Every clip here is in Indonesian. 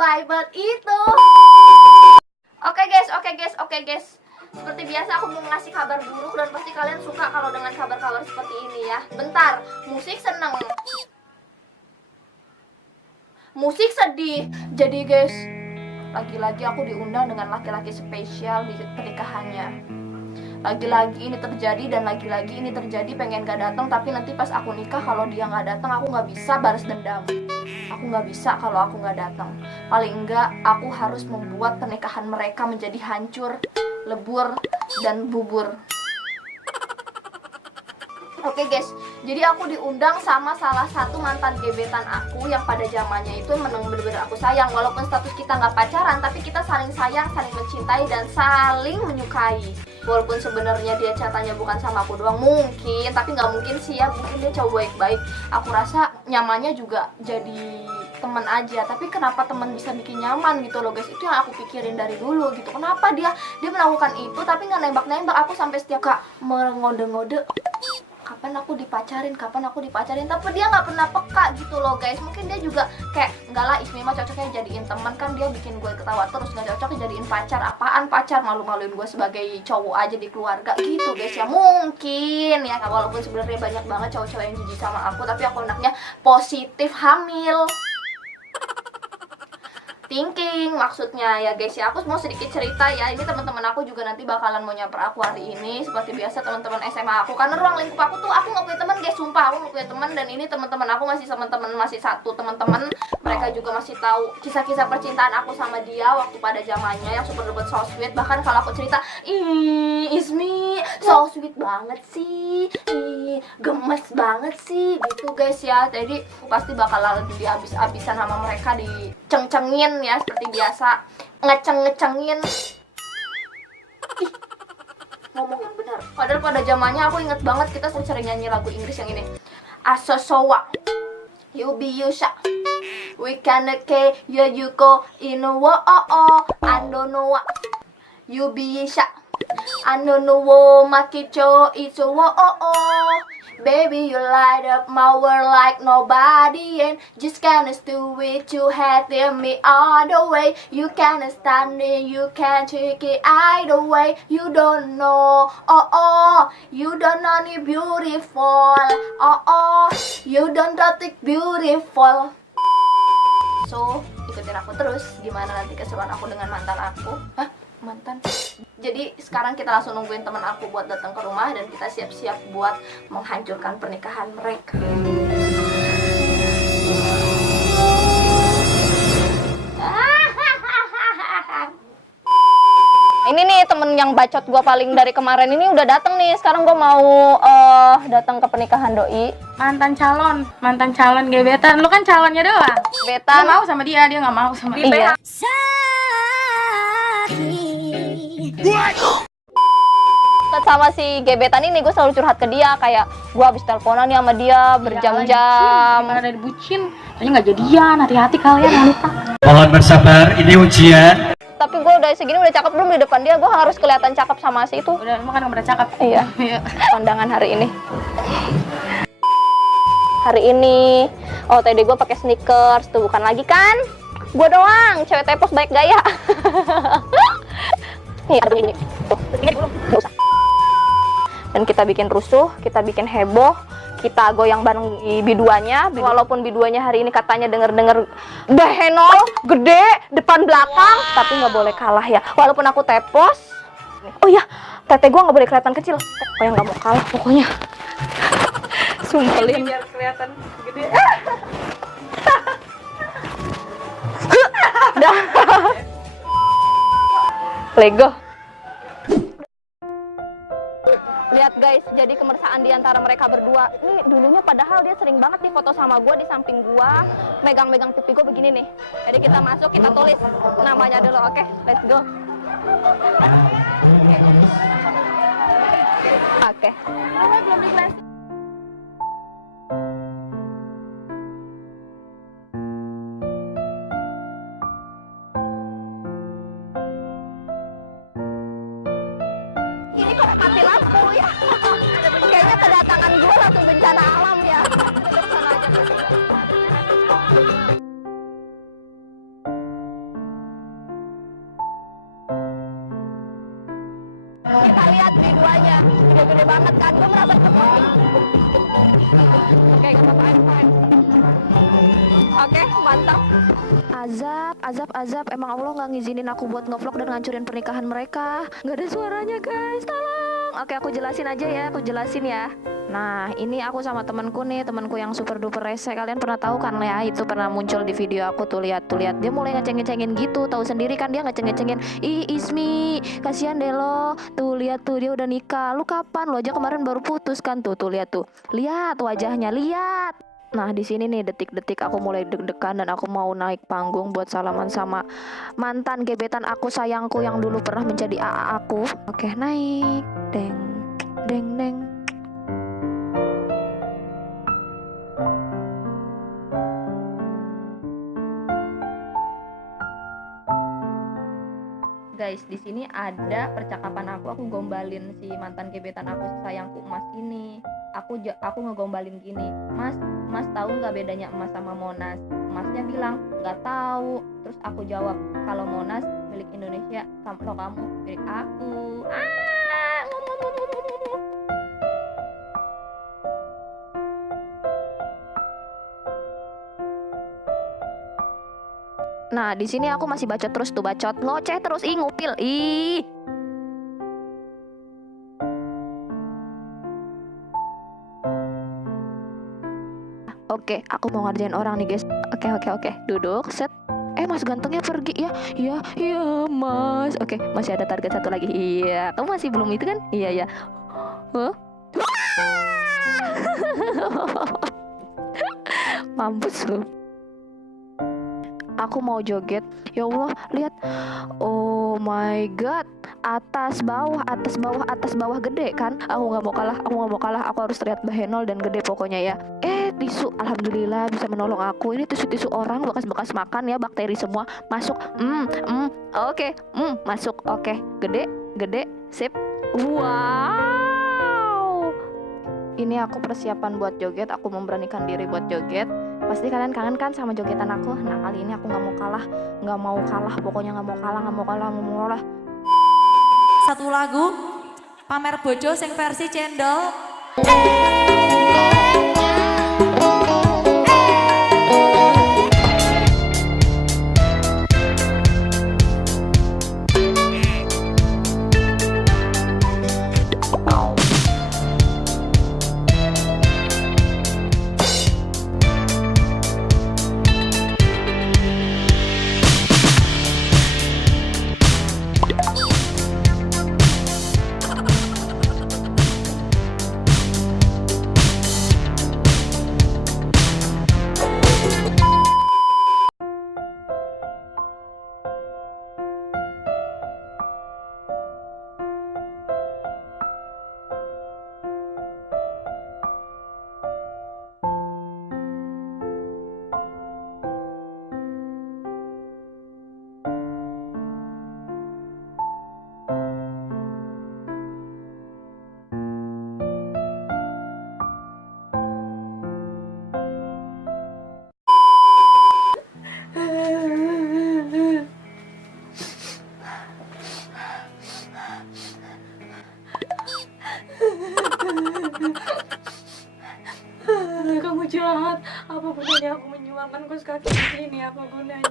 Bible itu. Oke guys. Seperti biasa aku mau ngasih kabar buruk dan pasti kalian suka kalau dengan kabar-kabar seperti ini ya. Bentar, musik seneng, musik sedih. Jadi guys, lagi-lagi aku diundang dengan laki-laki spesial di pernikahannya. Lagi-lagi ini terjadi dan lagi-lagi ini terjadi, pengen gak datang, tapi nanti pas aku nikah kalau dia gak datang aku gak bisa balas dendam. Aku gak bisa kalau aku gak datang. Paling enggak aku harus membuat pernikahan mereka menjadi hancur, lebur, dan bubur. Oke guys, jadi aku diundang sama salah satu mantan gebetan aku yang pada zamannya itu memang bener-bener aku sayang. Walaupun status kita nggak pacaran, tapi kita saling sayang, saling mencintai, dan saling menyukai. Walaupun sebenarnya dia chatanya bukan sama aku doang, mungkin, tapi nggak mungkin sih ya, mungkin dia cowok baik-baik. Aku rasa nyamannya juga jadi teman aja, tapi kenapa teman bisa bikin nyaman gitu loh guys. Itu yang aku pikirin dari dulu gitu. Kenapa dia melakukan itu tapi nggak nembak-nembak. Aku sampai setiap kak mengode-ngode, kapan aku dipacarin, tapi dia nggak pernah peka gitu loh guys. Mungkin dia juga kayak enggak lah, Ismi mah cocoknya jadiin teman, kan dia bikin gue ketawa terus, nggak cocok jadiin pacar. Apaan pacar, malu-maluin gue sebagai cowok aja di keluarga gitu guys ya. Mungkin ya, walaupun sebenarnya banyak banget cowok-cowok yang jijik sama aku, tapi aku anaknya positif hamil thinking maksudnya ya guys ya. Aku mau sedikit cerita ya, ini teman-teman aku juga nanti bakalan mau nyamper aku hari ini. Seperti biasa teman-teman SMA aku, karena ruang lingkup aku tuh aku nggak punya teman guys, sumpah aku nggak punya teman. Dan ini teman-teman aku masih satu teman-teman, mereka juga masih tahu kisah-kisah percintaan aku sama dia waktu pada zamannya yang super duper so sweet. Bahkan kalau aku cerita, ih Ismi so sweet banget sih, ih gemes banget sih gitu guys ya. Jadi aku pasti bakalan dihabis-habisan sama mereka, diceng-cengin ya seperti biasa, ngeceng-ngecengin. Ngomong yang benar. Padahal pada zamannya aku inget banget kita sering nyanyi lagu Inggris yang ini. Asosowa, you be you sha, we can okay, you go in a wo oh oh, I don't know what, you be sha, I don't know wo makicho it's a wo oh oh. Baby, you light up my world like nobody, and just can't do it. You had me all the way. You can't stand it, you can't take it either way. You don't know, oh oh, you don't know me beautiful, oh oh, you don't know it beautiful. So, ikutin aku terus. Gimana nanti keseruan aku dengan mantan aku? Hah? Mantan? Jadi sekarang kita langsung nungguin teman aku buat datang ke rumah dan kita siap-siap buat menghancurkan pernikahan mereka. Ini nih temen yang bacot gue paling dari kemarin ini udah datang nih. Sekarang gue mau datang ke pernikahan doi. Mantan calon gebetan. Lu kan calonnya doang. Gebetan. Lu mau sama dia nggak mau sama dia. Iya. Sama si gebetan ini gue selalu curhat ke dia, kayak gue habis teleponan nih sama dia berjam-jam. Gimana dari bucin? Tanya nggak jadian, hati-hati kalian wanita. Mohon bersabar, ini ujian. Tapi gue udah segini udah cakep belum di depan dia? Gue harus kelihatan cakep sama si itu. Udah, emang kan udah cakep. Iya. Kondangan hari ini. Hari ini, oh tadi gue pakai sneakers tuh, bukan lagi kan? Gue doang, cewek tepos baik gaya. Nih ada ini. Tuh, nggak usah. Dan kita bikin rusuh, kita bikin heboh, kita goyang bareng biduanya. Walaupun biduanya hari ini katanya denger-denger behenol, gede, depan belakang, tapi nggak boleh kalah ya. Walaupun aku tepos, oh iya, tete gue nggak boleh kelihatan kecil. Oh yang nggak mau kalah pokoknya. Sumpelin. Biar kelihatan gede. Dah. Lego. Lihat guys, jadi kemesraan di antara mereka berdua. Nih dulunya padahal dia sering banget nih foto sama gue di samping gue, megang-megang pipi gue begini nih. Jadi kita masuk, kita tulis namanya dulu, oke? Let's go. Oke. Belum dikasih. Ini kok mati lampu ya? Kayaknya kedatangan gue langsung bencana alam ya. lihat videonya, gede-gede banget kan, gue merasa seperti. Oke, gak apa-apa, I'm fine. Oke, mantap. Azab, emang Allah nggak ngizinin aku buat ngevlog dan ngancurin pernikahan mereka. Nggak ada suaranya guys, tolong. Oke, aku jelasin ya. Nah, ini aku sama temanku nih, temanku yang super duper rese. Kalian pernah tahu kan ya, itu pernah muncul di video aku tuh, lihat. Dia mulai ngecengin gitu, tahu sendiri kan dia ngecengin. Ih, Ismi, kasihan deh lo. Tuh lihat tuh dia udah nikah. Lu kapan? Lo aja kemarin baru putus kan tuh lihat tuh. Lihat wajahnya, lihat. Nah, di sini nih detik-detik aku mulai deg-degan dan aku mau naik panggung buat salaman sama mantan gebetan aku sayangku yang dulu pernah menjadi AA aku. Oke, naik. Deng, deng, deng. Guys, di sini ada percakapan aku gombalin si mantan gebetan aku sayangku Mas ini. Aku ngegombalin gini, Mas tahu nggak bedanya emas sama Monas? Masnya bilang nggak tahu. Terus aku jawab, kalau Monas milik Indonesia, kalau kamu milik aku. Nah, di sini aku masih bacot terus tuh, ngoceh terus, ngupil, Oke, aku mau ngerjain orang nih guys. Oke, duduk, set. Mas gantengnya pergi ya. Iya mas. Oke, masih ada target satu lagi. Iya, kamu masih belum itu kan? Iya. Huh? Mampus lu. Aku mau joget. Ya Allah, lihat. Oh my god. Atas bawah gede kan? Aku nggak mau kalah. Aku harus terlihat bahenol dan gede pokoknya ya. Tisu, alhamdulillah bisa menolong aku. Ini tisu orang bekas makan ya, bakteri semua masuk. Oke, masuk. Oke, gede, sip. Wow. Ini aku persiapan buat joget. Aku memberanikan diri buat joget. Pasti kalian kangen kan sama jogetan aku. Nah, kali ini aku nggak mau kalah. Pokoknya nggak mau kalah. Satu lagu pamer bojo sing versi cendol. Kamu jahat. Apa gunanya aku menyuapkan kos kaki di sini? Apa gunanya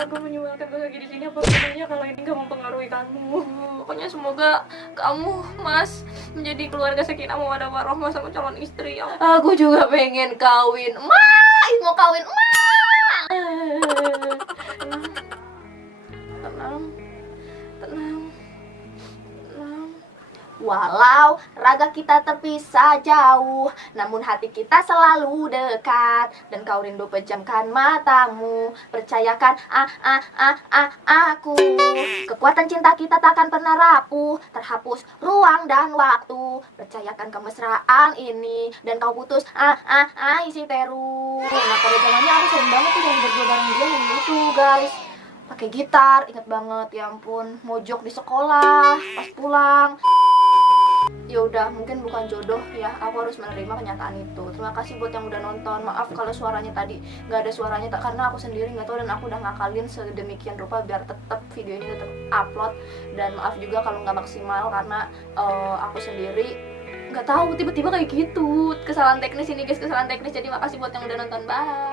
aku menyuapkan kos kaki di sini? Apa gunanya kalau ini nggak mempengaruhi kamu? Pokoknya semoga kamu, Mas, menjadi keluarga sakinah mawaddah warahmah sama calon istri. Aku juga pengen kawin. Mau kawin. Tenang. Walau raga kita terpisah jauh, namun hati kita selalu dekat. Dan kau rindu pejamkan matamu, percayakan aku. Kekuatan cinta kita takkan pernah rapuh, terhapus ruang dan waktu. Percayakan kemesraan ini, dan kau putus isi teru. Nah, pada zamannya aku sering banget tuh yang berdua bareng dia yang itu guys, pakai gitar, inget banget, ya ampun, mojok di sekolah pas pulang. Ya udah, mungkin bukan jodoh ya, aku harus menerima kenyataan itu. Terima kasih buat yang udah nonton. Maaf kalau suaranya tadi nggak ada suaranya, karena aku sendiri nggak tahu dan aku udah ngakalin sedemikian rupa biar tetap video ini tetap upload. Dan maaf juga kalau nggak maksimal karena aku sendiri nggak tahu tiba-tiba kayak gitu. Kesalahan teknis ini guys, kesalahan teknis. Jadi makasih buat yang udah nonton, bye.